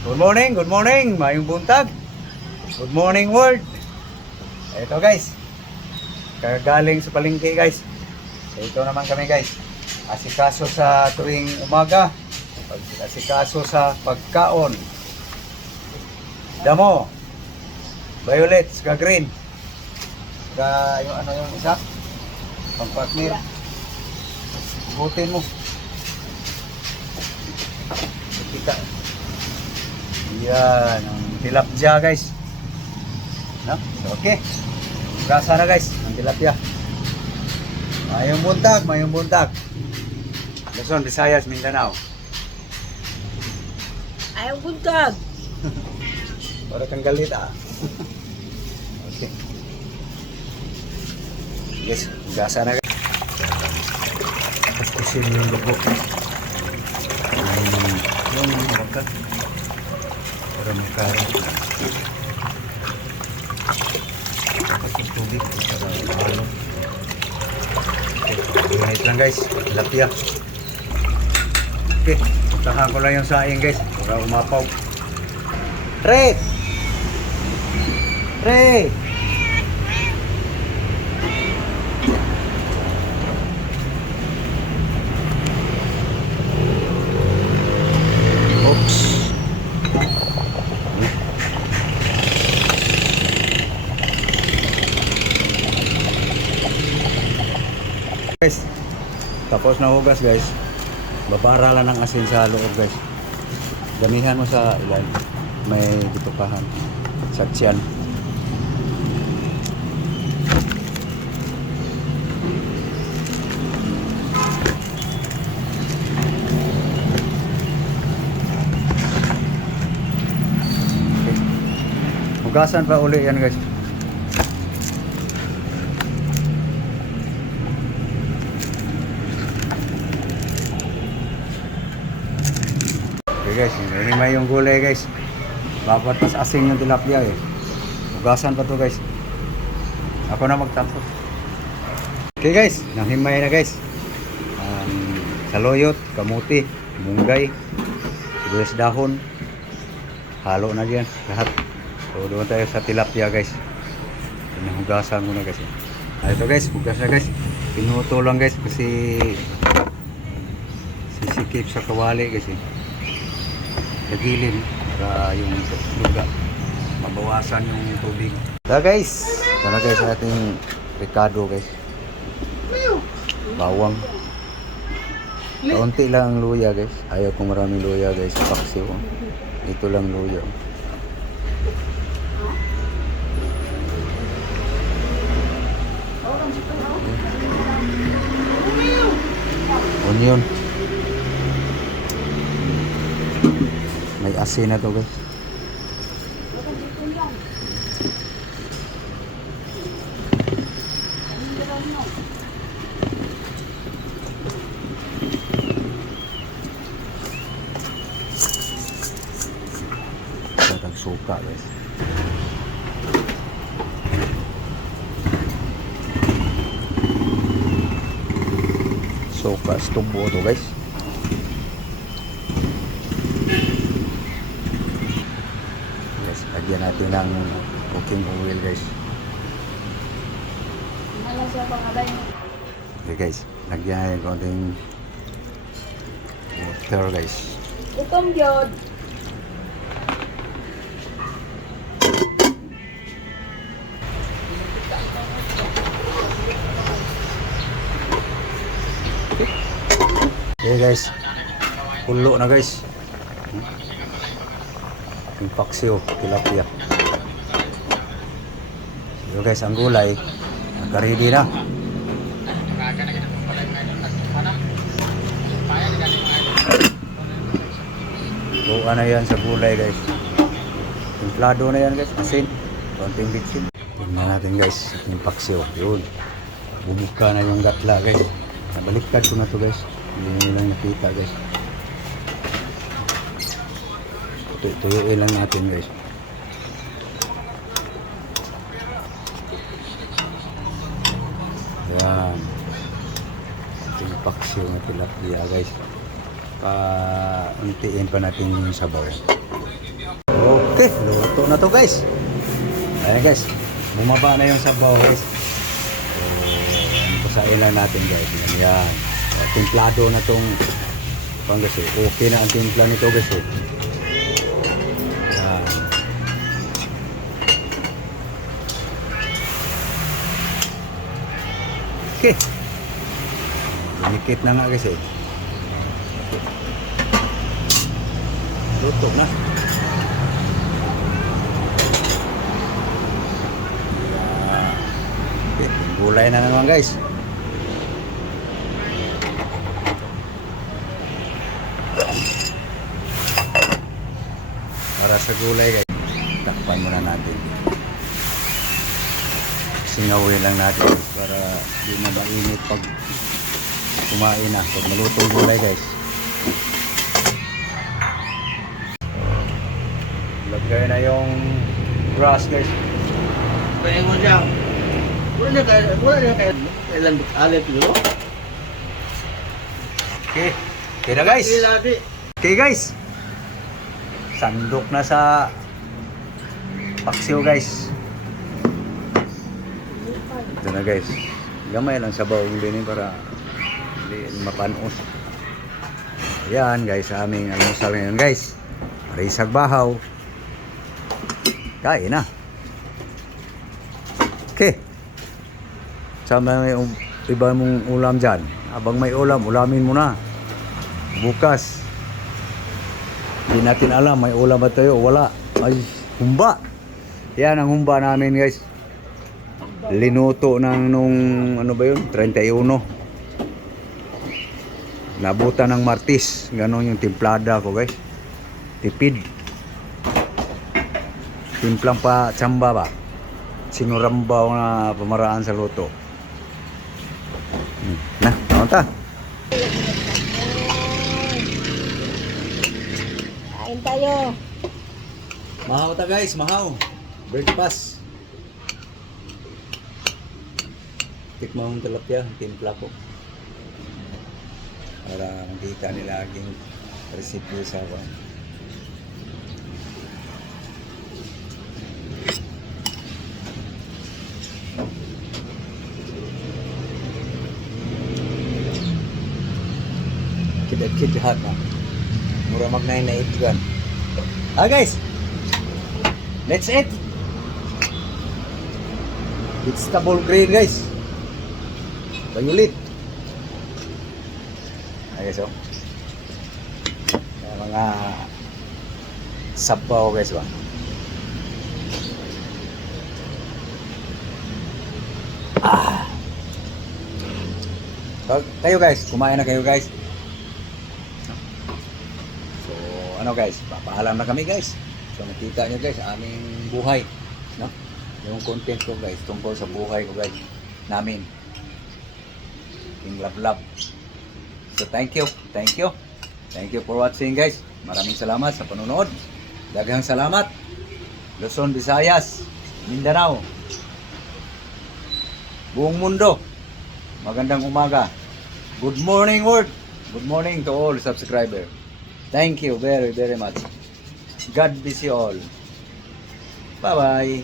Good morning, mayong buntag. Good morning world. Ito guys, kagaling sa palengke guys. So ito naman kami guys, asikaso sa tuwing umaga, asikaso sa pagkaon. Damo, violet, saka green. Saka yung ano yung isa, pang-partner. Butin mo. Kita. Yan, ang tilapia guys. No? Okay. Gasa na guys, ang tilapia. Mayong buntag. Luzon, Visayas, Mindanao. Ayaw buntag. Para kang galit ah. Okay. Guys, gasa na guys. Kusin yung lubo. Yung mabakat. Para magkaroon. Tapos yung tubig. Para mahalo. Okay, wait lang guys. Tilapia. Okay, puntahan ko lang yung saing guys. Para umapaw. Re! Oops. Guys, tapos na hugas guys. Babaralan ng asin sa loob guys. Damihan mo sa ilan. May ditukahan sa tiyan. Hugasan pa uli yan guys. Okay guys, hinimay yung gulay guys. Dapat mas asin yung tilapia eh. Hugasan pa to guys. Ako na magtapos. Okay guys, nahimay na guys. Saloyot, kamuti, munggay, sibuyas dahon. Halo na diyan lahat. So doon tayo sa tilapia guys. Hugasan muna guys. Ito guys, hugas na guys. Pinuto lang guys kasi sisikip sa kawali guys eh. Lagilin para yung luga mabawasan yung tubig. Tara guys, tara guys sa ating ricado guys. Bawang. Kaunti lang ang luya guys. Ayaw kong maraming luya guys. Paksiw. Ito lang luya. Onion. May asin na to guys. Datang suka guys. Suka stubo to guys. Lagyan natin ng cooking oil guys. Okay guys, lagyan natin konting water guys. Itong yod. Okay guys, pulo na guys. Yung paksiw, tilapia. So guys, ang gulay naka-ready na. Buka na yan sa gulay guys. Templado na yan guys, asin, konting bitsin. Tingnan natin guys, yung paksiw. Yun, bumuka na yung gatla guys. Nabaliktad ko na to guys. Hindi nyo lang nakita guys. Tuyuin lang natin guys. Yan. Ating paksiw na tilapia guys. Untiin pa natin yung sabaw. Okay, luto na to guys. Ayan guys, bumaba na yung sabaw guys. So, pasain lang natin guys. Yan. So, timplado na tong pang guys. Okay na ang timpla nito guys. Yan. Okay. Dumikit na nga guys. Luto na. Okay, gulay na naman guys. Para sa gulay guys, takpan muna natin. Singawin lang natin para di na mainit pag kumain na. Pag malutong gulay guys. Lagay na yung grass guys. Kaya mo siya. Wala na kaya ilan alit dulu. Okay. Okay na guys. Lagi. Okay guys. Sandok na sa paksiw guys. Ito na guys. Gamay lang sa baong din para hindi mapanos. Ayan guys, aming almusal ngayon guys. Marisag bahaw. Kain na. Okay. Sama may iba mong ulam dyan. Abang may ulam, ulamin mo na. Bukas. Hindi natin alam, may ulam ba tayo? Wala. Ay, humba. Yan ang humba namin guys. Linuto ng nung, ano ba yun? 31. Nabutan ng Martis. Ganon yung timplada ko guys. Tipid. Timplang pa tsamba ba? Sinurambaw na pamaraan sa luto. Na, naunta. Kain tayo. Mahaw ta guys, mahaw. Breakfast. Tikman mong tilapia, timpla ko. Para makita nila aking recipe sa ako. Kid lahat na. Mura mag 9 na 8 gan. Guys. Let's eat. Vegetable green guys. Bayulit. Guys oh. Mga sabaw guys ba. Kayo guys, kumain na kayo guys. Ano guys, papaalam na kami guys. So nakita nyo guys, aming buhay, no? Yung content ko guys, tungkol sa buhay ko guys, namin. Yung love. So thank you for watching guys. Maraming salamat sa panonood. Daghang salamat. Luzon, Visayas, Mindanao, buong mundo. Magandang umaga. Good morning world. Good morning to all subscribers. Thank you very much. God bless you all. Bye-bye.